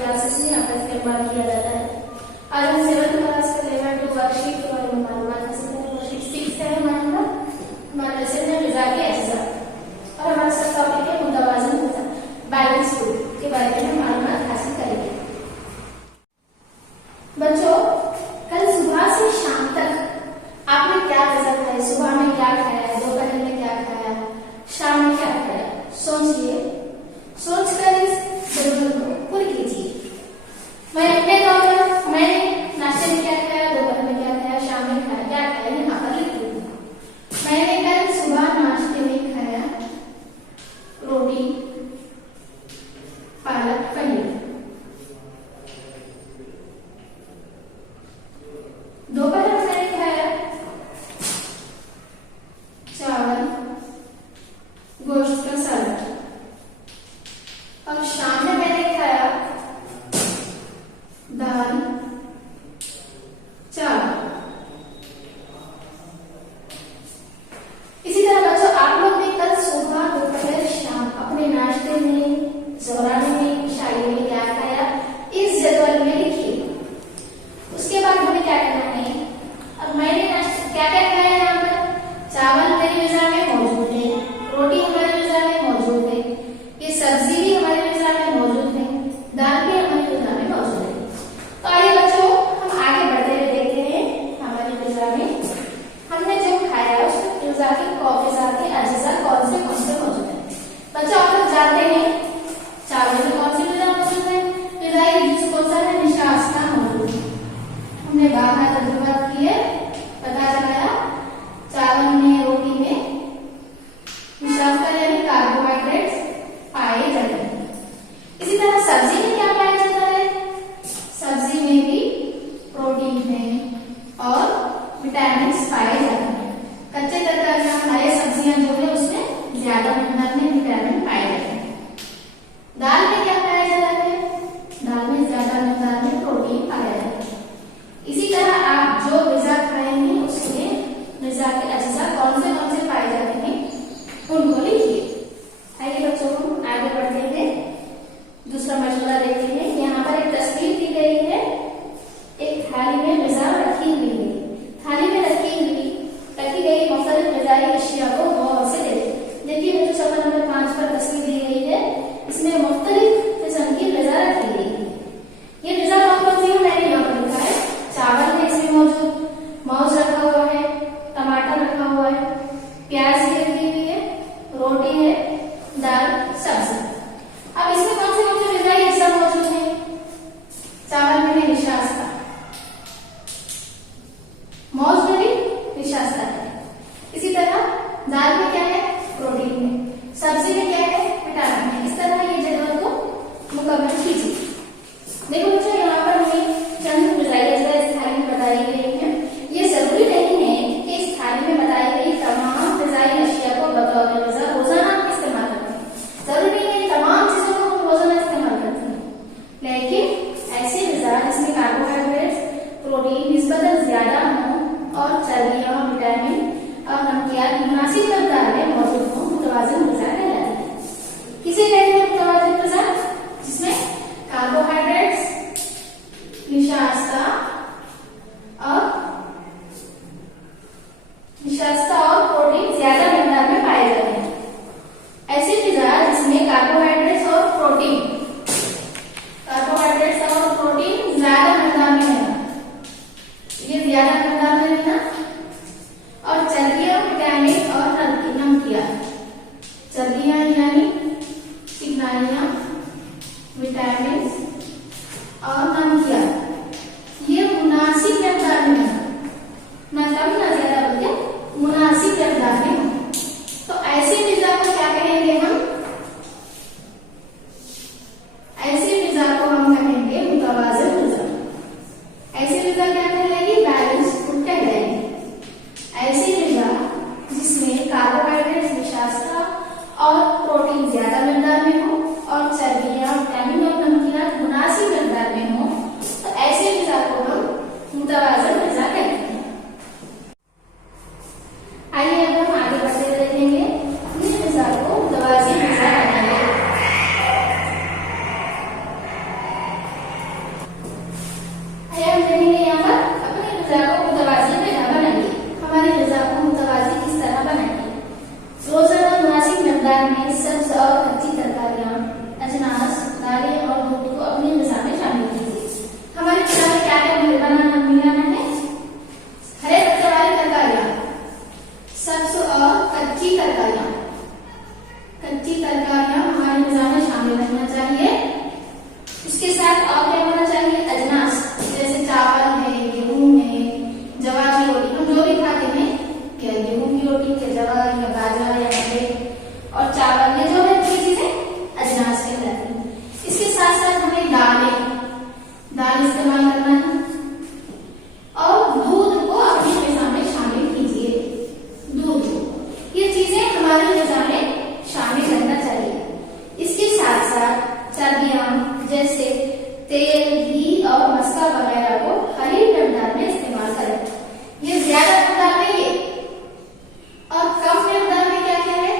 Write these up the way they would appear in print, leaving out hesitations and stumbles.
Classes में आपका इस्तेमाल किया जाता है। आज हम 7th क्लास का लेवल 2 वर्कशीट के बारे में मालूमात हासिल करेंगे। वर्कशीट 6 है हमारा लेसन में ग़िज़ा के अज्जा और हमारा सब टॉपिक है मुतवाज़िन ग़िज़ा बैलेंस फूड के बारे में हम मालूमात हासिल करेंगे। बच्चों, कल सुबह से शाम तक आपने क्या ग़िज़ा खाया? सुबह में क्या खाया, दोपहर में क्या खाया, शाम में क्या खाया? सोचिए, सोचकर इस जरूरत को पूरी कीजिए। मैं अपने तौर पर मैंने नाश्ते में क्या खाया, दोपहर में क्या खाया, शाम में खाया, क्या खाया, यहाँ पर लिख दूंगी। मैंने कल सुबह नाश्ते में खाया रोटी पालक पनीर। दोपहर में मैंने खाया चावल गोश्त का सलाद और शाम में मैंने खाया दाल चावल। इसी तरह बच्चों, आप लोग ने कल सुबह दोपहर शाम अपने नाश्ते में, ज़ोराने में, शाही में क्या खाया इस जदवल में लिखिए। उसके बाद हमें क्या करना है, अब मैंने नाश्ते क्या क्या खाया यहाँ पर? चावल मेरे ग़िज़ा में मौजूद है, रोटी हमारे ग़िज़ा में मौजूद है, ये सब्जी भी हमारे ग़िज़ा में मौजूद है, दाल भी हमारे ग़िज़ा में मौजूद है। तो आइए बच्चों, हम आगे बढ़ते हुए देखते हैं हमारे ग़िज़ा में हमने जो खाया उसमें ग़िज़ा के अज्जा कौन से मौजूद है। बच्चों, आप लोग जानते हैं चावल में कौन से ग़िज़ा मौजूद है? ग़िज़ाई जुज़ कौन सा है? निशास्ता मौजूद है। हमने बाहर तजुर्बा किए, पता चलाया चावल में, रोटी में निशास्ता यानी कार्बोहाइड्रेट्स पाए जाते हैं। इसी तरह सब्जी में क्या पाया जाता है? सब्जी में भी प्रोटीन है और विटामिन पाए जाते हैं। कच्चे तरकारियां, हरे सब्जियां जो है उसमें ज्यादा मात्रा में विटामिन पाए जाते हैं। दाल में क्या पाया जाता है? दाल में ज्यादा मात्रा में प्रोटीन पाया जाता है। इसी तरह आप जो ग़िज़ा खाएंगे उसमें ग़िज़ा के अज्जा कौन से पाए जाते हैं उनको लिखिए। आइए बच्चों, हम आगे बढ़ते हैं, दूसरा मशवरा देखते हैं। यहाँ पर एक तस्वीर दी गई है, एक थाली में ग़िज़ा रखी हुई है। थाली में रखी गई मुख्तलिफ ग़िज़ाई अशिया को गौर से देखिए बच्चों, सफ़र नंबर 5 पर तस्वीर दी गई है, इसमें मुख्तलिफ किस्म की ग़िज़ा रखी गई है। ये ग़िज़ा कौन सी है? मैंने यहाँ पर लिखा है चावल है इसमें मौजूद, मौज रखा हुआ है, टमाटर रखा हुआ है, प्याज भी रखी हुई है, रोटी है, दाल, सब्जी। अब इसमें कौन से ग़िज़ाई अज्जा मौजूद है? चावल में है निशास्ता, मौज में भी निशास्ता है। इसी तरह दाल में क्या है? प्रोटीन है। सब्जी में क्या है? विटामिन है। इस तरह ये जदवल को मुकम्मल कीजिए। देखो बच्चों, यहाँ पर हमें चंद ग़िज़ाई अज्जा इस थाली में बताई गई है। ये जरूरी नहीं है कि इस थाली में बताई गई तमाम ग़िज़ाई अशिया को बतौर ग़िज़ा रोजाना इस्तेमाल करते हैं। जरूरी नहीं है तमाम चीजों को हम रोजाना इस्तेमाल करते हैं, लेकिन ऐसे ग़िज़ा जिसमें कार्बोहाइड्रेट्स, प्रोटीन निस्बतन ज्यादा हो और चर्बियां, विटामिन और नमकियात मुनासिब मकदार में मौजूद हो, मुतवाज़िन ग़िज़ा कहलाती है। किसे कहते हैं मुतवाज़िन ग़िज़ा? जिसमें कार्बोहाइड्रेट्स, निशास्ता और प्रोटीन ज्यादा मकदार में पाए जाते हैं। ऐसे ग़िज़ा जिसमें कार्बोहाइड्रेट्स और प्रोटीन ज्यादा मकदार में है, ये ज्यादा मकदार में रहना, और चर्बियां, विटामिन और नमकीन साथ चर्बियां जैसे तेल, घी और मस्का वगैरह को हरी मिकदार में इस्तेमाल करें। ये ज्यादा मिकदार में ये और कम मिकदार में क्या क्या है?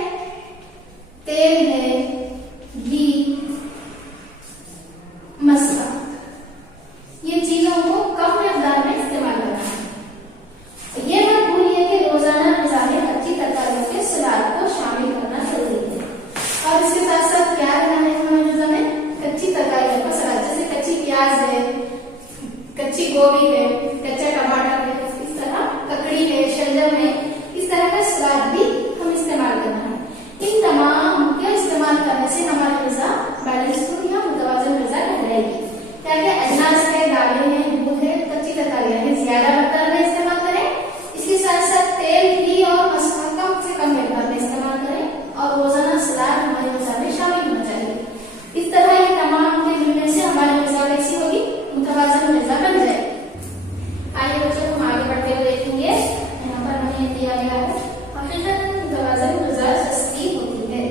तेल है, घी, मस्का, ये चीजों को कम मिकदार में इस्तेमाल करना है। ये मत भूलिए कि रोजाना ग़िज़ा में कच्ची तरकारियों के सलाद को शामिल करना जरूरी है। और इसके साथ साथ क्या करना है हमारे ग़िज़ा में? कच्ची तरकारियों का सलाद, जैसे कच्ची प्याज है, कच्ची गोभी है, कच्चा टमाटर है, इस तरह ककड़ी है, शलजम है, इस तरह का सलाद भी हम इस्तेमाल करना है। इन तमाम के इस्तेमाल करने से हमारी ग़िज़ा बैलेंस्ड या मुतवाज़िन ग़िज़ा रहेगी। क्या क्या? अजनास है, दालें हैं, दूध है, कच्ची तरकारियां हैं, ज्यादा मात्रा में इस्तेमाल करें। इसके साथ साथ तेल, घी और मसाला कम से कम मात्रा में इस्तेमाल करें और रोजाना सलाद हमारी ग़िज़ा में शामिल होना चाहिए। इस तरह ये तमाम के मिलने से हमारी ग़िज़ा कैसी होगी? मुतवाज़िन ग़िज़ा बन जाएगी। आइए बच्चों हम आगे बढ़ते हुए देखेंगे। यहाँ पर हमें दिया गया है हकीकतन मुतवाज़िन ग़िज़ा सस्ती होती है।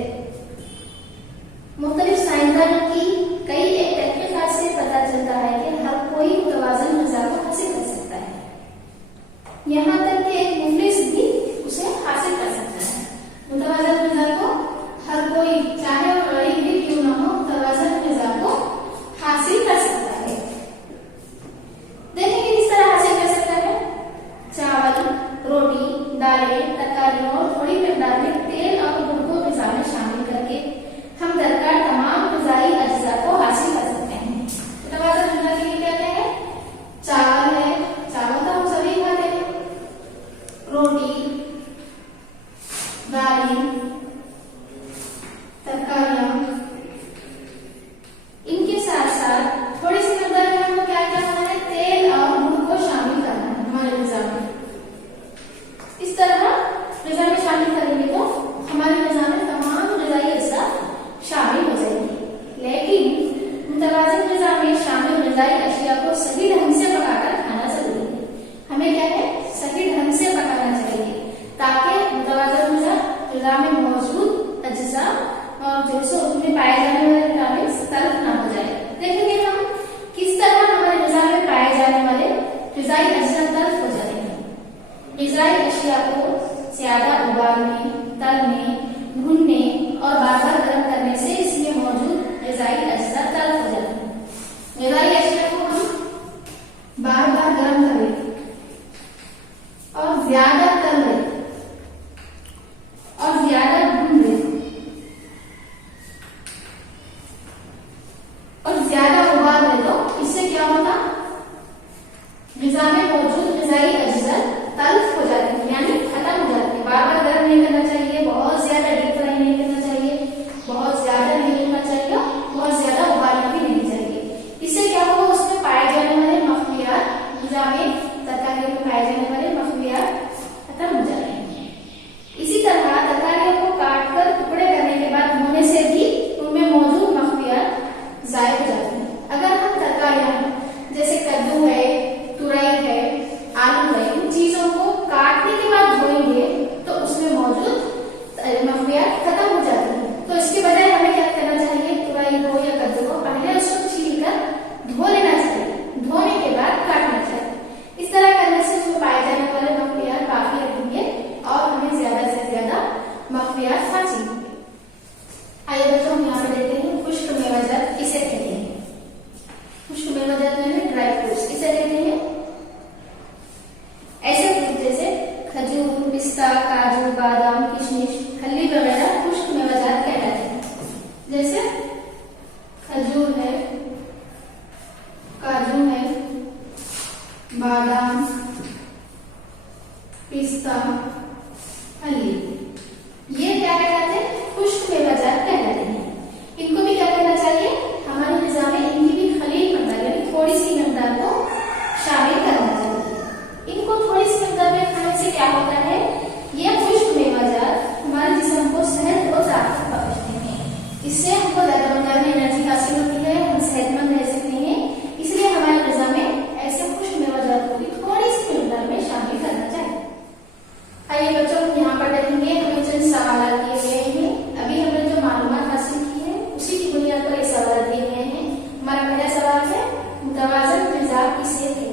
मुख्तलिफ साइंसदानों की कई एक तहकीकात से पता चलता है कि हर कोई मुतवाज़िन ग़िज़ा को हासिल कर सकता है, यहाँ तक कि एक मुफलिस भी उसे हासिल कर सकता है। मुतवाज़िन ग़िज़ा को हर कोई, चाहे वो गरीब भी क्यों ना हो, मुतवाज़िन ग़िज़ा को हासिल कर सकता है। देखेंगे किस तरह हासिल कर सकता है। चावल, रोटी, दालें, तरकारियों और थोड़ी मिकदार में तेल और गुड़ को ग़िज़ा में शामिल करके हम दरकार तमाम ग़िज़ाई अज्जा को हासिल कर सकते हैं। मुतवाज़िन ग़िज़ा के लिए क्या क्या है? चावल है, चावल तो हम सभी खाते हैं, रोटी, दालें, तरकारियां, इनके साथ साथ थोड़ी सी मिकदार में हमको क्या क्या करना है? तेल और गुड़ को शामिल करना है हमारे ग़िज़ा में। इस तरह ग़िज़ा में शामिल करेंगे तो हमारी ग़िज़ा में तमाम ग़िज़ाई अज्जा शामिल हो जाएगी। लेकिन मुतवाज़िन ग़िज़ा में शामिल ग़िज़ाई अशिया को सही ढंग से पकाकर खाना जरूरी है। हमें क्या है? सही ढंग से पकाना चाहिए ताकि मुतवाज़िन ग़िज़ा में मौजूद अज्जा और जो सो उसमें पाए जाने वाले विटामिन तल्फ ना हो जाए। देखेंगे हम किस तरह हमारे ग़िज़ा में पाए जाने वाले ग़िज़ाई अज्जा तल्फ हो जाते हैं। ग़िज़ाई अशिया को ज्यादा उबालने, तलने, भूनने और बार-बार गर्म करने से इसमें मौजूद ग़िज़ाई अज्जा तल्फ हो जाते हैं। ग़िज़ाई अशिया को हम बार-बार गर्म करें और ज्यादा तल लें और ज्यादा भून लें और ज्यादा उबाल लें तो इससे क्या होगा? ग़िज़ा में मौजूद ग़िज़ाई अज्जा तल्फ हो जाते हैं, यानी खत्म हो जाते हैं। बार-बार गर्म नहीं करना चाहिए, बहुत ज्यादा डीप फ्राई नहीं करना चाहिए, बहुत ज्यादा नहीं करना चाहिए, बहुत ज्यादा उबालना भी नहीं चाहिए। इससे क्या होगा? उसमें पाए जाने वाले मखमियात, ग़िज़ा में तरकारियों में पाए जाने वाले मखमियात खत्म हो जाते हैं। इसी तरह तरकारियों को काटकर टुकड़े करने के बाद धोने से भी उनमें मौजूद मखमियात ज़ायद हो जाते हैं। अगर हम तरकारियां जैसे कद्दू है, तुरई है, आलू है, इन चीजों को काटने के बाद धोएंगे तो उसमें मौजूद मखमियात खत्म हो जाती है। तो इसके बजाय हमें क्या करना चाहिए? तुरई को या कद्दू को पहले उसको छील कर धो लेना चाहिए, धोने के बाद काटना चाहिए। इस तरह करने से उसमें पाए जाने वाले मखमियात काफी रहेंगे और हमें ज्यादा से ज्यादा मखमियात हासिल होंगे। आइए बच्चों हम यहाँ पे देखते हैं खुश्क मेवाजात किसे कहते हैं। खुश्क मेवाजात में ड्राई फ्रूट्स किसे कहते हैं? ऐसे फ्रूट जैसे खजूर, पिस्ता, काजू, बादाम, किशमिश, खल्ली वगैरह खुश्क मेवाजात कहलाते हैं। जैसे खजूर है, काजू है, बादाम, पिस्ता, खल्ली, ये क्या कहलाते हैं? खुश्क मेवाजात कहलाते हैं। इनको भी क्या करना चाहिए? हमारी ग़िज़ा में इनकी भी खलील मिकदार यानी थोड़ी सी मिकदार को शामिल करना चाहिए। इनको थोड़ी सी मिकदार में खाने से क्या होता है? ये खुश्क मेवाजात हमारे जिस्म को सेहत और ताकत बख्शते हैं। इससे हमको ज्यादा मात्रा में एनर्जी हासिल होती है, हम सेहतमंद रह सकते हैं। इसलिए हमारी ग़िज़ा में ऐसे खुश्क मेवाजात को भी मुतवाज़न ग़िज़ा किसे कहते हैं?